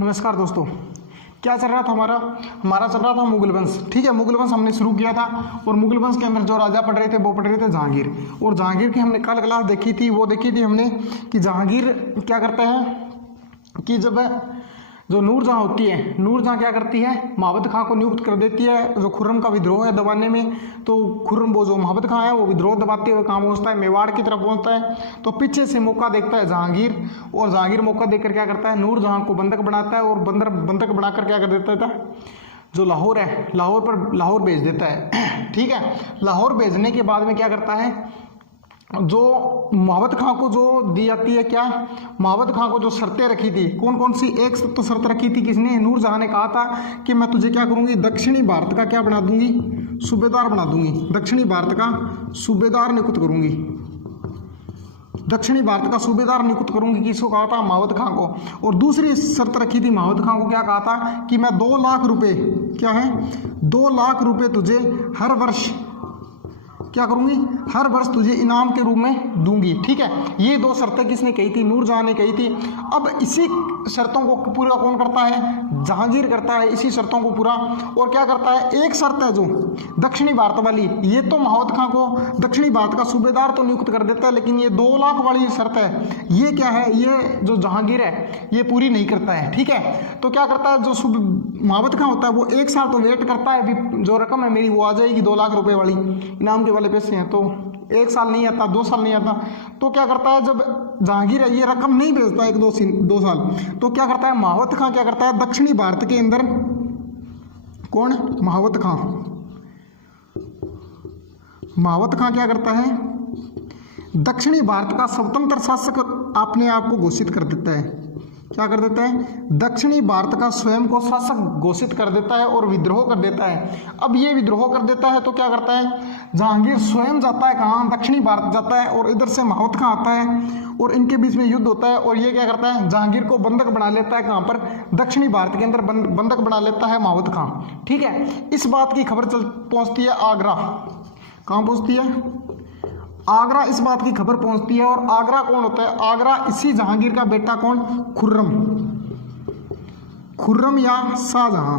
नमस्कार दोस्तों, क्या चल रहा था हमारा चल रहा था मुगल वंश। ठीक है, मुगल वंश हमने शुरू किया था और मुगल वंश के अंदर जो राजा पढ़ रहे थे वो पढ़ रहे थे जहांगीर। और जहांगीर की हमने कल क्लास देखी थी, वो देखी थी हमने कि जहांगीर क्या करते हैं कि जब जो नूरजहाँ होती है, नूरजहाँ क्या करती है, महाबत खां को नियुक्त कर देती है। जो खुर्रम का विद्रोह है दबाने में, तो खुर्रम वो जो महाबत खां है वो विद्रोह दबाते हुए कहाँ पहुँचता है, मेवाड़ की तरफ पहुँचता है। तो पीछे से मौका देखता है जहांगीर, और जहांगीर मौका देखकर क्या करता है, नूरजहाँ को बंधक बनाता है और बंधक बनाकर क्या कर देता था, जो लाहौर है, लाहौर भेज देता है। ठीक है, लाहौर भेजने के बाद में क्या करता है, जो महाबत खां को जो दी जाती है, क्या महाबत खां को जो शर्तें रखी थी, कौन कौन सी, एक तो शर्त रखी थी किसने, नूरजहाँ ने कहा था कि मैं तुझे क्या करूंगी, दक्षिणी भारत का क्या बना दूंगी, सूबेदार बना दूंगी, दक्षिणी भारत का सूबेदार नियुक्त करूंगी, दक्षिणी भारत का सूबेदार नियुक्त करूंगी। किसको कहा था, महाबत खां को। और दूसरी शर्त रखी थी महाबत खां को, क्या कहा था कि मैं 2 लाख रुपए, क्या है, 2 लाख रुपए तुझे हर वर्ष क्या करूंगी, हर वर्ष तुझे इनाम के रूप में दूंगी। ठीक है, ये 2 शर्तें किसने कही थी, नूरजहाँ ने कही थी। अब इसी शर्तों को पूरा कौन करता है, जहांगीर करता है इसी शर्तों को पूरा। और क्या करता है, एक शर्त है जो दक्षिणी भारत वाली, ये तो महाबत खां को दक्षिणी भारत का सूबेदार तो नियुक्त कर देता है, लेकिन ये 2 लाख वाली शर्त है, ये क्या है, ये जो जहांगीर है ये पूरी नहीं करता है। ठीक है, तो क्या करता है, जो महाबत खां होता है वो 1 साल तो वेट करता है, अभी जो रकम है मेरी वो आ जाएगी 2 लाख रुपए वाली, इनाम के वाले पैसे हैं, तो 1 साल नहीं आता, 2 साल नहीं आता। तो क्या करता है, जब जहांगीर है ये रकम नहीं भेजता 1-2 साल, तो क्या करता है, महाबत खां क्या करता है, दक्षिणी भारत के अंदर, कौन, महाबत खां क्या करता है, दक्षिणी भारत का स्वतंत्र शासक अपने आप को घोषित कर देता है। क्या कर देता है, दक्षिणी भारत का स्वयं को शासक घोषित कर देता है और विद्रोह कर देता है। अब ये विद्रोह कर देता है तो क्या करता है, जहांगीर स्वयं जाता है कहाँ, दक्षिणी भारत जाता है, और इधर से महाबत खां आता है और इनके बीच में युद्ध होता है। और ये क्या करता है, जहांगीर को बंधक बना लेता है, कहाँ पर, दक्षिणी भारत के अंदर बंधक बना लेता है महाबत खां। ठीक है, इस बात की खबर पहुंचती है आगरा। कहाँ पहुंचती है, आगरा इस बात की खबर पहुंचती है। और आगरा कौन होता है, आगरा इसी जहांगीर का बेटा कौन, खुर्रम या शाहजहां,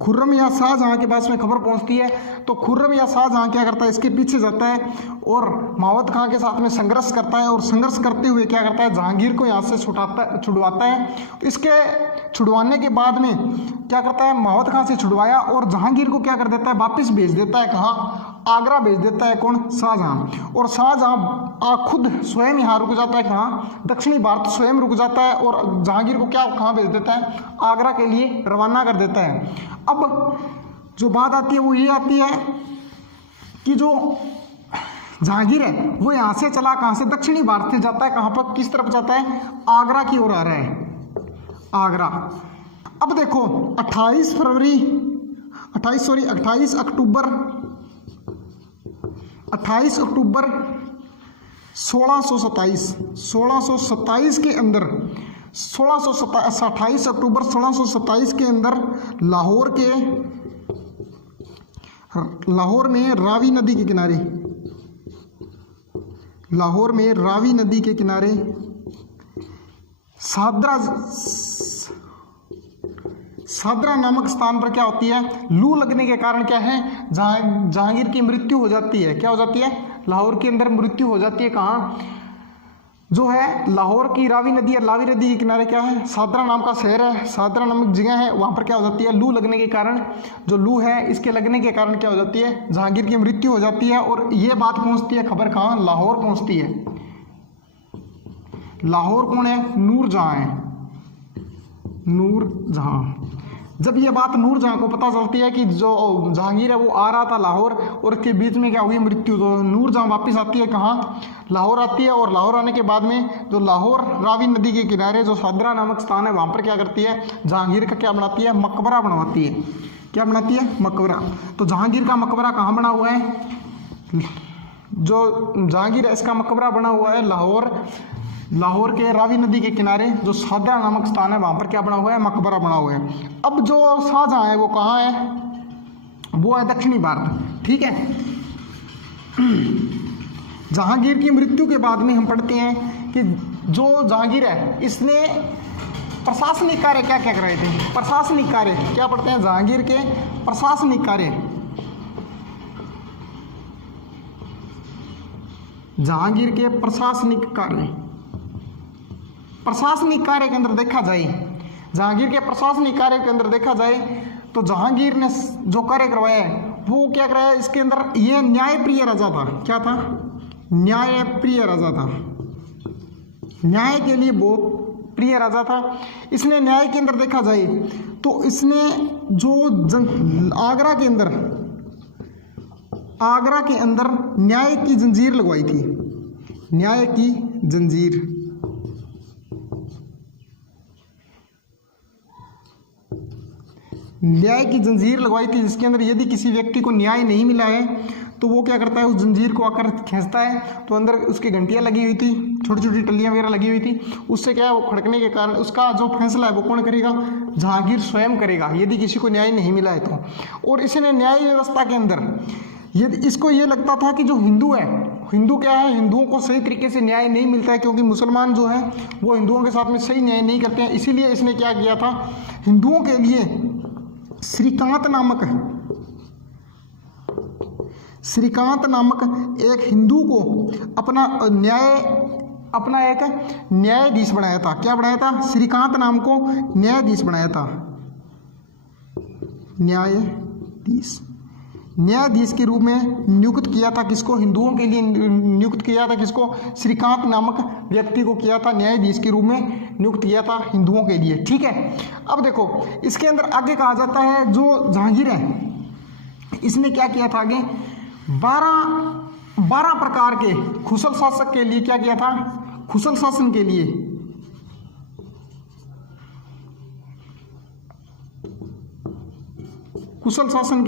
खुर्रम या शाहजहां के पास में खबर पहुंचती है। तो खुर्रम या शाहजहां क्या करता है, इसके पीछे जाता है और महाबत खां के साथ में संघर्ष करता है, और संघर्ष करते हुए क्या करता है, जहांगीर को यहाँ से छुड़वाता है। इसके छुड़वाने के बाद में क्या करता है, महाबत खां से छुड़वाया और जहांगीर को क्या कर देता है, वापस भेज देता है कहाँ, आगरा भेज देता है, कौन, शाहजहां। और शाहजहां खुद स्वयं यहाँ रुक जाता है, कहाँ, दक्षिणी भारत स्वयं रुक जाता है, और जहांगीर को क्या कहाँ भेज देता है, आगरा के लिए रवाना कर देता है। अब जो बात आती है वो ये आती है कि जो जहांगीर है वो यहाँ से चला, कहाँ से, दक्षिणी भारत से जाता है, कहाँ पर, किस तरफ जाता है, आगरा की ओर आ रहा है, आगरा। अब देखो 28 अक्टूबर 1627 के अंदर, 28 अक्टूबर 1627 के अंदर लाहौर में रावी नदी के किनारे सादरा नामक स्थान पर क्या होती है, लू लगने के कारण क्या है, जहांगीर की मृत्यु हो जाती है। क्या हो जाती है, लाहौर के अंदर मृत्यु हो जाती है। कहाँ, जो है लाहौर की रावी नदी है, रावी नदी के किनारे क्या है, सादरा नाम का शहर है, सादरा नामक जगह है, वहाँ पर क्या हो जाती है, लू लगने के कारण, जो लू है इसके लगने के कारण क्या हो जाती है, जहांगीर की मृत्यु हो जाती है। और ये बात पहुँचती है, खबर कहाँ, लाहौर पहुँचती है। लाहौर कौन है, नूरजहाँ है, नूरजहाँ। जब ये बात नूरजहाँ को पता चलती है कि जो जहांगीर है वो आ रहा था लाहौर, और उसके बीच में क्या हुई, मृत्यु, तो नूरजहाँ वापस आती है, कहाँ, लाहौर आती है। और लाहौर आने के बाद में जो लाहौर रावी नदी के किनारे जो सादरा नामक स्थान है, वहाँ पर क्या करती है, जहांगीर का क्या बनाती है, मकबरा बनवाती है। क्या बनाती है, मकबरा। तो जहांगीर का मकबरा कहाँ बना हुआ है, जो जहांगीर है इसका मकबरा बना हुआ है लाहौर के रावी नदी के किनारे, जो सादरा नामक स्थान है, वहाँ पर क्या बना हुआ है, मकबरा बना हुआ है। अब जो शाहजहां है वो कहाँ है, वो है दक्षिणी भारत। ठीक है, जहांगीर की मृत्यु के बाद में हम पढ़ते हैं कि जो जहांगीर है इसने प्रशासनिक कार्य क्या क्या कराए थे। प्रशासनिक कार्य क्या पढ़ते हैं, जहांगीर के प्रशासनिक कार्य, जहांगीर के प्रशासनिक कार्य, प्रशासनिक कार्य के अंदर देखा जाए, जहांगीर के प्रशासनिक कार्य के अंदर देखा जाए तो जहांगीर ने जो कार्य करवाया है वो क्या कराया, इसके अंदर ये न्यायप्रिय राजा था। क्या था, न्यायप्रिय राजा था, न्याय के लिए बहुत प्रिय राजा था। इसने न्याय के अंदर देखा जाए तो इसने जो आगरा के अंदर न्याय की जंजीर लगवाई थी, न्याय की जंजीर, न्याय की जंजीर लगवाई थी, जिसके अंदर यदि किसी व्यक्ति को न्याय नहीं मिला है तो वो क्या करता है, उस जंजीर को आकर खींचता है, तो अंदर उसकी घंटियां लगी हुई थी, छोटी छोटी टल्लियां वगैरह लगी हुई थी, उससे क्या है वो खड़कने के कारण उसका जो फैसला है वो कौन करेगा, जहांगीर स्वयं करेगा, यदि किसी को न्याय नहीं मिला है तो। और इसने न्याय व्यवस्था के अंदर यदि इसको ये लगता था कि जो हिंदू है, हिंदू क्या है, हिंदुओं को सही तरीके से न्याय नहीं मिलता है, क्योंकि मुसलमान जो है वो हिंदुओं के साथ में सही न्याय नहीं करते हैं, इसीलिए इसने क्या किया था, हिंदुओं के लिए श्रीकांत नामक एक हिंदू को अपना एक न्यायाधीश बनाया था। क्या बनाया था, श्रीकांत नाम को न्यायाधीश बनाया था, न्यायाधीश के रूप में नियुक्त किया था। किसको, हिंदुओं के लिए नियुक्त किया था, किसको, श्रीकांत नामक व्यक्ति को किया था, न्यायाधीश के रूप में नियुक्त किया था हिंदुओं के लिए। ठीक है, अब देखो इसके अंदर आगे कहा जाता है जो जहांगीर है इसने क्या किया था, आगे 12 प्रकार के कुशल शासक के लिए क्या किया था, कुशल शासन के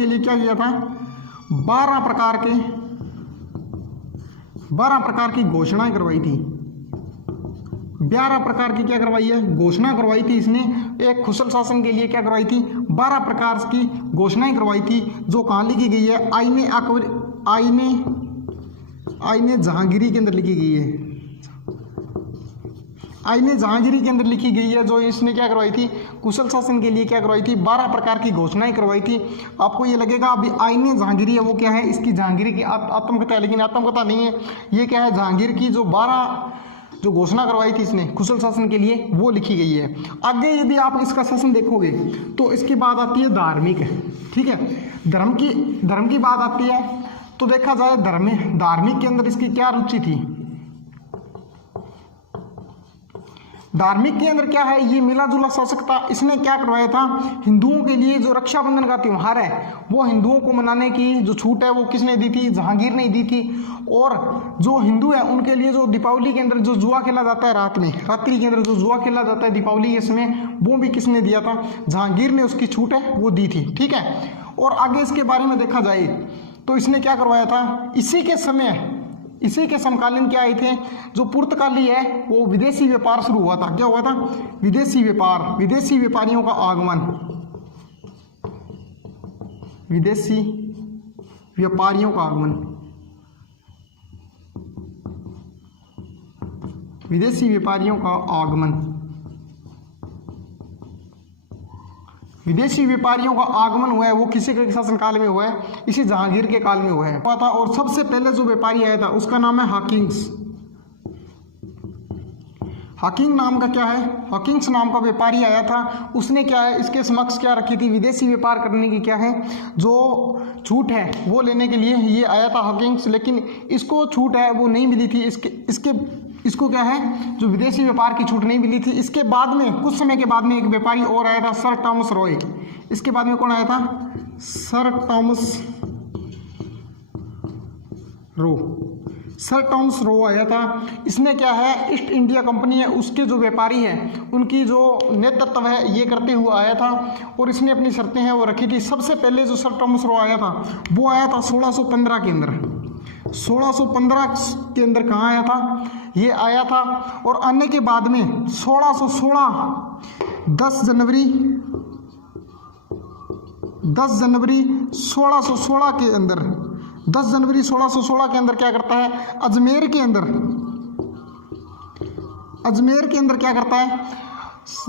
लिए क्या किया था, 12 प्रकार की घोषणाएं करवाई थी, 12 प्रकार की क्या करवाई है, घोषणा करवाई थी। इसने एक कुशल शासन के लिए क्या करवाई थी, 12 प्रकार की घोषणाएं करवाई थी, जो कहाँ लिखी गई है, आईने जहांगीरी के अंदर लिखी गई है, आईने जहांगीरी के अंदर लिखी गई है, जो इसने क्या करवाई थी, कुशल शासन के लिए क्या करवाई थी, 12 प्रकार की घोषणाएं करवाई थी। आपको ये लगेगा अभी आईने जहांगीरी है वो क्या है, इसकी जहांगीरी की आत्मकथा है, लेकिन आत्मकथा नहीं है, ये क्या है, जहांगीर की जो 12 जो घोषणा करवाई थी इसने कुशल शासन के लिए वो लिखी गई है। आगे यदि आप इसका शासन देखोगे तो इसके बाद आती है धार्मिक, ठीक है, धर्म की बात आती है तो देखा जाए धार्मिक के अंदर इसकी क्या रुचि थी, धार्मिक के अंदर क्या है, ये मिला जुला शासक था। इसने क्या करवाया था, हिंदुओं के लिए जो रक्षाबंधन का त्यौहार है वो हिंदुओं को मनाने की जो छूट है वो किसने दी थी, जहांगीर ने दी थी। और जो हिंदू है उनके लिए जो दीपावली के अंदर जो जुआ खेला जाता है रात्रि के अंदर जो जुआ खेला जाता है दीपावली के समय, वो भी किसने दिया था, जहांगीर ने उसकी छूट है वो दी थी। ठीक है, और आगे इसके बारे में देखा जाए तो इसने क्या करवाया था, इसी के समकालीन क्या आए थे, जो पुर्तगाली है वो विदेशी व्यापार शुरू हुआ था। क्या हुआ था, विदेशी व्यापारियों का आगमन, विदेशी व्यापारियों का आगमन, विदेशी व्यापारियों का आगमन हुआ है, वो किसी के शासन काल में हुआ है, इसी जहांगीर के काल में हुआ था। और सबसे पहले जो व्यापारी आया था उसका नाम है हाकिंग नाम का क्या है, हॉकिंग्स नाम का व्यापारी आया था। उसने क्या है, इसके समक्ष क्या रखी थी, विदेशी व्यापार करने की क्या है जो छूट है वो लेने के लिए ये आया था हॉकिंग्स, लेकिन इसको छूट है वो नहीं मिली थी। इसको क्या है, जो विदेशी व्यापार की छूट नहीं मिली थी। इसके बाद में कुछ समय के बाद में एक व्यापारी और आया था, सर टॉमस रॉय। इसके बाद में कौन आया था, सर टॉमस रो आया था। इसने क्या है, ईस्ट इंडिया कंपनी है उसके जो व्यापारी हैं उनकी जो नेतृत्व है ये करते हुए आया था, और इसने अपनी शर्तें हैं वो रखी थी। सबसे पहले जो सर टॉमस रो आया था वो आया था 1615 के अंदर, 1615 के अंदर कहाँ आया था, ये आया था। और आने के बाद में 1616 10 जनवरी 1616 के अंदर 10 जनवरी 1616 के अंदर क्या करता है, अजमेर के अंदर क्या करता है,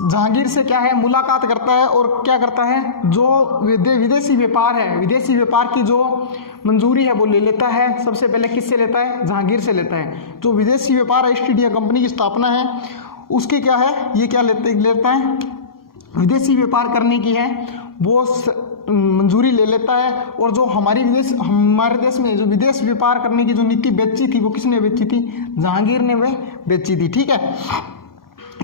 जहांगीर से क्या है मुलाकात करता है और क्या करता है, जो विदेशी व्यापार है, विदेशी व्यापार की जो मंजूरी है वो ले लेता है। सबसे पहले किससे लेता है, जहांगीर से लेता है। जो विदेशी व्यापार ईस्ट इंडिया कंपनी की स्थापना है उसकी क्या है, ये क्या लेता है, विदेशी व्यापार करने की है वो मंजूरी ले लेता है। और जो हमारे देश में जो विदेश व्यापार करने की जो नीति बेची थी वो किसने बेची थी, जहांगीर ने वह बेची थी। ठीक है,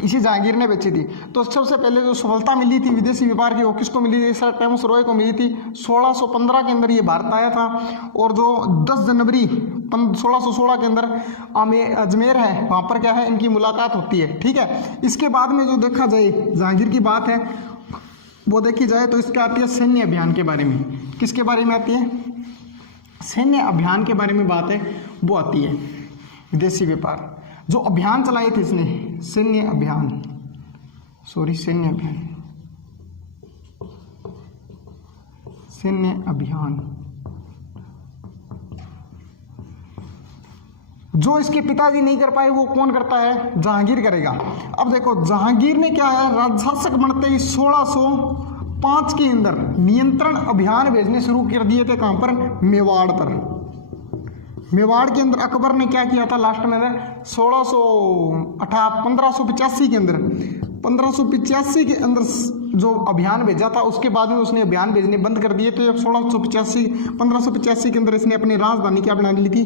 इसी जहांगीर ने बेची थी। तो सबसे पहले जो सफलता मिली थी विदेशी व्यापार की वो किसको मिली थी, सर टैमस रॉय को मिली थी। 1615 के अंदर ये भारत आया था और जो 10 जनवरी 1616 के अंदर अजमेर है वहाँ पर क्या है, इनकी मुलाकात होती है। ठीक है, इसके बाद में जो देखा जाए जहांगीर की बात है वो देखी जाए तो इसके आती है सैन्य अभियान के बारे में। किसके बारे में आती है, सैन्य अभियान के बारे में बात है वो आती है। विदेशी व्यापार जो अभियान चलाए थे इसने, सैन्य अभियान, जो इसके पिताजी नहीं कर पाए वो कौन करता है, जहांगीर करेगा। अब देखो जहांगीर ने क्या है, राजशासक बनते ही 1605 के अंदर नियंत्रण अभियान भेजने शुरू कर दिए थे। कहां पर, मेवाड़ पर। मेवाड़ के अंदर अकबर ने क्या किया था लास्ट में 1585 के अंदर, 1585 के अंदर जो अभियान भेजा था उसके बाद में उसने अभियान भेजने बंद कर दिए थे। 1585 के अंदर इसने अपनी राजधानी क्या बना ली थी,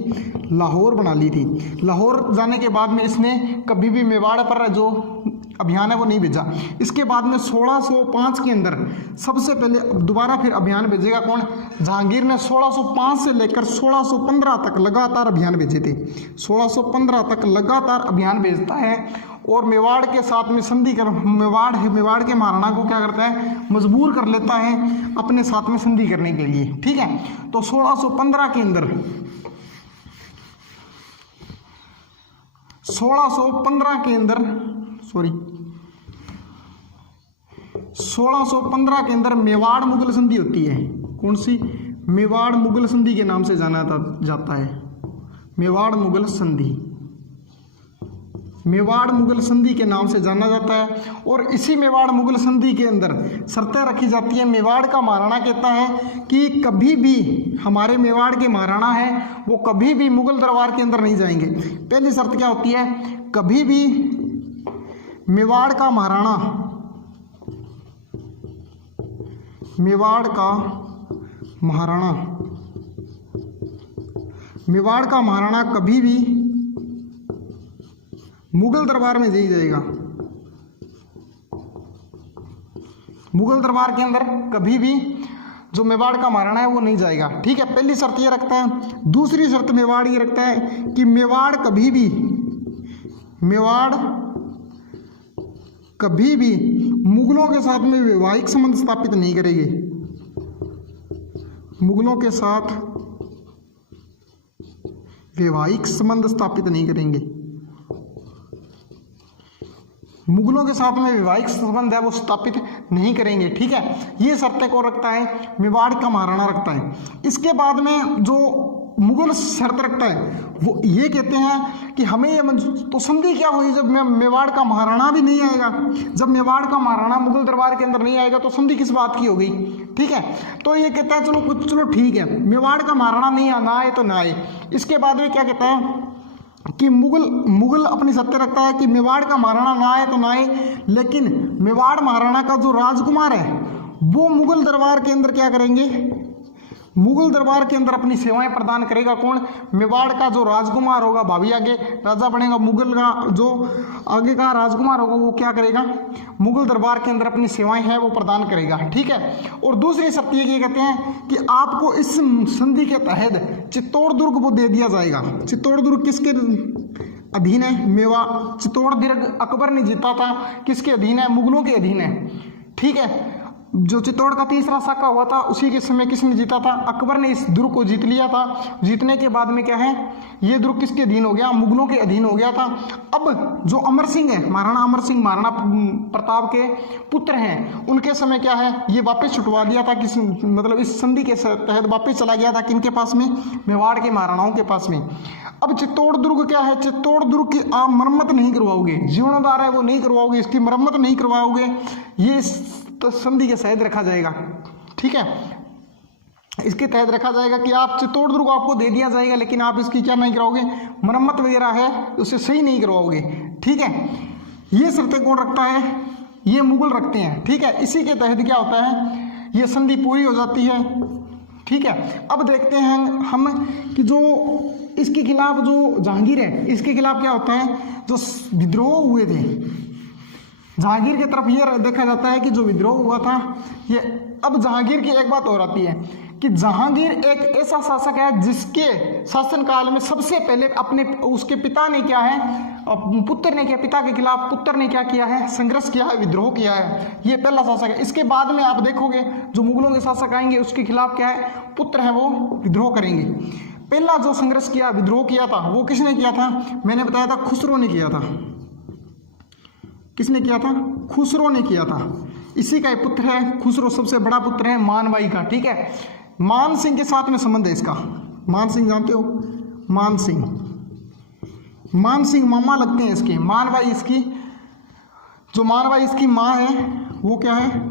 लाहौर बना ली थी। लाहौर जाने के बाद में इसने कभी भी मेवाड़ पर जो अभियान है वो नहीं भेजा। इसके बाद में 1605 के अंदर सबसे पहले दोबारा फिर अभियान भेजेगा कौन, जहांगीर ने 1605 से लेकर 1615 तक लगातार अभियान भेजे थे। 1615 तक लगातार अभियान भेजता है और मेवाड़ के साथ में संधि कर, मेवाड़ के महाराणा को क्या करता है, मजबूर कर लेता है अपने साथ में संधि करने के लिए। ठीक है, तो 1615 के अंदर 1615 के अंदर मेवाड़ मुगल संधि होती है। कौन सी, मेवाड़ मुगल संधि के नाम से जाना जाता है। मेवाड़ मुगल संधि के नाम से जाना जाता है। और इसी मेवाड़ मुगल संधि के अंदर शर्तें रखी जाती है। मेवाड़ का महाराणा कहता है कि कभी भी हमारे मेवाड़ के महाराणा है वो कभी भी मुगल दरबार के अंदर नहीं जाएंगे। पहली शर्त क्या होती है, कभी भी मेवाड़ का महाराणा कभी भी मुगल दरबार में नहीं जाएगा। मुगल दरबार के अंदर कभी भी जो मेवाड़ का महाराणा है वो नहीं जाएगा। ठीक है, पहली शर्त ये रखता है। दूसरी शर्त मेवाड़ ये रखता है कि मेवाड़ कभी भी मुगलों के साथ में वैवाहिक संबंध स्थापित नहीं करेंगे। मुगलों के साथ वैवाहिक संबंध स्थापित नहीं करेंगे। मुगलों के साथ में वैवाहिक संबंध है वो स्थापित नहीं करेंगे। ठीक है, ये शर्तें को रखता है, मेवाड़ का महाराणा रखता है। इसके बाद में जो मुगल शर्त रखता है वो ये कहते हैं कि हमें ये तो संधि क्या हुई जब मेवाड़ का महाराणा भी नहीं आएगा। जब मेवाड़ का महाराणा मुगल दरबार के अंदर नहीं आएगा तो संधि किस बात की हो गई। ठीक है, तो ये कहता है चलो ठीक है, मेवाड़ का महाराणा नहीं ना आए तो ना आए। इसके बाद में क्या कहता है कि मुगल अपनी सत्य रखता है कि मेवाड़ का महाराणा ना आए तो ना आए, लेकिन मेवाड़ महाराणा का जो राजकुमार है वो मुगल दरबार के अंदर क्या करेंगे, मुगल दरबार के अंदर अपनी सेवाएं प्रदान करेगा। कौन, मेवाड़ का जो राजकुमार होगा, भावी आगे राजा बनेगा, मुगल का जो आगे का राजकुमार होगा वो क्या करेगा, मुगल दरबार के अंदर अपनी सेवाएं हैं वो प्रदान करेगा। ठीक है, और दूसरी शर्त ये कहते हैं कि आपको इस संधि के तहत चित्तौड़ दुर्ग वो दे दिया जाएगा। चित्तौड़ दुर्ग किसके अधीन है, चित्तौड़ दुर्ग अकबर ने जीता था, किसके अधीन है, मुगलों के अधीन है। ठीक है, जो चित्तौड़ का तीसरा साका हुआ था उसी के समय किसने जीता था? अकबर ने इस दुर्ग को जीत लिया था। जीतने के बाद में क्या है, ये दुर्ग किसके अधीन हो गया? मुगलों के अधीन हो गया था। अब जो अमर सिंह है, महाराणा अमर सिंह, महाराणा प्रताप के पुत्र हैं, उनके समय क्या है, ये वापस छुटवा दिया था, किस मतलब इस संधि के तहत वापस चला गया था किनके पास में? मेवाड़ के महाराणाओं के पास में। अब चित्तौड़ दुर्ग क्या है, चित्तौड़ दुर्ग की आप मरम्मत नहीं करवाओगे, जीर्णोद्धार है वो नहीं करवाओगे, इसकी मरम्मत नहीं करवाओगे, ये तो संधि के तहत रखा जाएगा। ठीक है, इसके तहत रखा जाएगा कि आप चित्तौड़ दुर्ग आपको दे दिया जाएगा, लेकिन आप इसकी क्या नहीं कराओगे, मरम्मत वगैरह है उसे सही नहीं करवाओगे। ठीक है, ये शर्तें कौन रखता है? ये मुगल रखते हैं। ठीक है, इसी के तहत क्या होता है, ये संधि पूरी हो जाती है। ठीक है, अब देखते हैं हम कि जो इसके खिलाफ जो जहांगीर है, इसके खिलाफ क्या होता है, जो विद्रोह हुए थे जहांगीर की तरफ ये देखा जाता है कि जो विद्रोह हुआ था ये। अब जहांगीर की एक बात और आती है कि जहांगीर एक ऐसा शासक है जिसके शासनकाल में सबसे पहले अपने उसके पिता ने क्या है, पुत्र ने क्या, पिता के खिलाफ पुत्र ने क्या किया है, संघर्ष किया है, विद्रोह किया है। ये पहला शासक है। इसके बाद में आप देखोगे जो मुगलों के शासक आएंगे उसके खिलाफ क्या है, पुत्र है वो विद्रोह करेंगे। पहला जो संघर्ष किया, विद्रोह किया था, वो किसने किया था? मैंने बताया था खुसरो ने किया था। किसने किया था? खुसरो ने किया था। इसी का एक पुत्र है खुसरो, सबसे बड़ा पुत्र है मानवाई का। ठीक है, मान सिंह के साथ में संबंध है इसका। मान सिंह जानते हो? मान सिंह मामा लगते हैं इसके। मानवाई इसकी, जो मानवाई इसकी माँ है वो क्या है,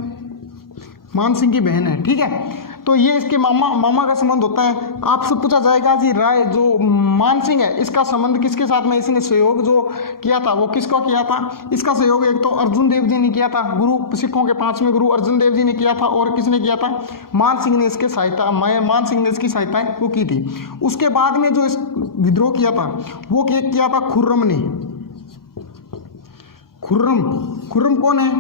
मान सिंह की बहन है। ठीक है, तो ये इसके मामा का संबंध होता है। आपसे पूछा जाएगा जी राय जो मान सिंह है इसका संबंध किसके साथ में, इसने सहयोग जो किया था वो किसको किया था? इसका सहयोग एक तो अर्जुन देव जी ने किया था, गुरु सिखों के 5वें गुरु अर्जुन देव जी ने किया था, और किसने किया था? मान सिंह ने इसके सहायता, मान सिंह ने इसकी सहायता वो की थी। उसके बाद में जो इस विद्रोह किया था वो किया था खुर्रम ने। खुर्रम कौन है?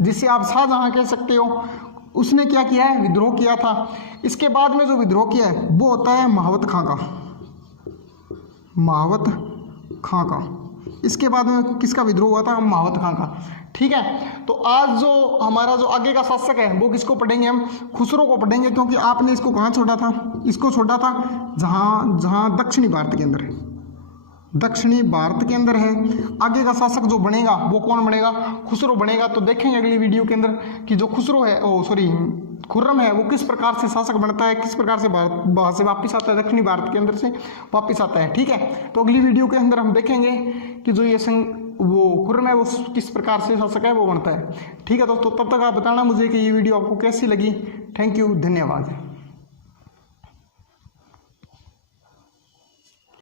जिसे आप शाहजहां कह सकते हो। उसने क्या किया है, विद्रोह किया था। इसके बाद में जो विद्रोह किया है वो होता है महावत खां का। महावत खां का। इसके बाद में किसका विद्रोह हुआ था? महावत खां का। ठीक है, तो आज जो हमारा जो आगे का शासक है वो किसको पढ़ेंगे हम? खुसरो को पढ़ेंगे, क्योंकि आपने इसको कहाँ छोड़ा था? इसको छोड़ा था जहाँ दक्षिणी भारत के अंदर है। दक्षिणी भारत के अंदर है। आगे का शासक जो बनेगा वो कौन बनेगा? खुसरो बनेगा। तो देखेंगे अगली वीडियो के अंदर कि जो खुसरो है, खुर्रम है, वो किस प्रकार से शासक बनता है, किस प्रकार से वहाँ से वापस आता है, दक्षिणी भारत के अंदर से वापस आता है। ठीक है, तो अगली वीडियो के अंदर हम देखेंगे कि जो ये वो खुर्रम है वो किस प्रकार से शासक है वो बनता है। ठीक है दोस्तों, तब तक आप बताना मुझे कि ये वीडियो आपको कैसी लगी। थैंक यू, धन्यवाद।